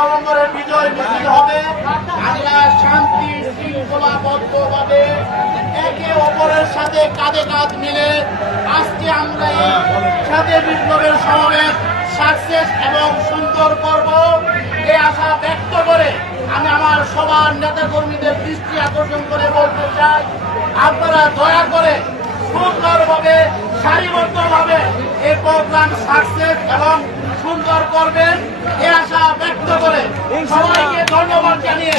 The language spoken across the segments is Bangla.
নভেম্বরের বিজয় মিছিল হবে। আমরা শান্তি শৃঙ্খলাবদ্ধভাবে একে অপরের সাথে কাঁধে কাঁধ মিলে আজকে আমরা এই সাথে বিপ্লবের সমাবেশ সাকসেস এবং সুন্দর করব এই আশা ব্যক্ত করে আমি আমার সবার নেতা কর্মীদের দৃষ্টি আকর্ষণ করে বলতে চাই, আপনারা দয়া করে সুন্দরভাবে সারিবদ্ধভাবে এই প্রোগ্রাম সাকসেস এবং সুন্দর করবেন এই আশা ব্যক্ত করে সবাইকে ধন্যবাদ জানিয়ে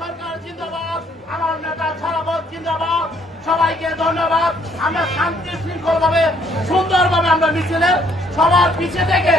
সরকার জিন্দাবাদ, আমার নেতা ছাড়াবাদ জিন্দাবাদ, সবাইকে ধন্যবাদ। আমরা শান্তি শৃঙ্খলভাবে সুন্দরভাবে আমরা মিছিলের সবার পিছিয়ে থেকে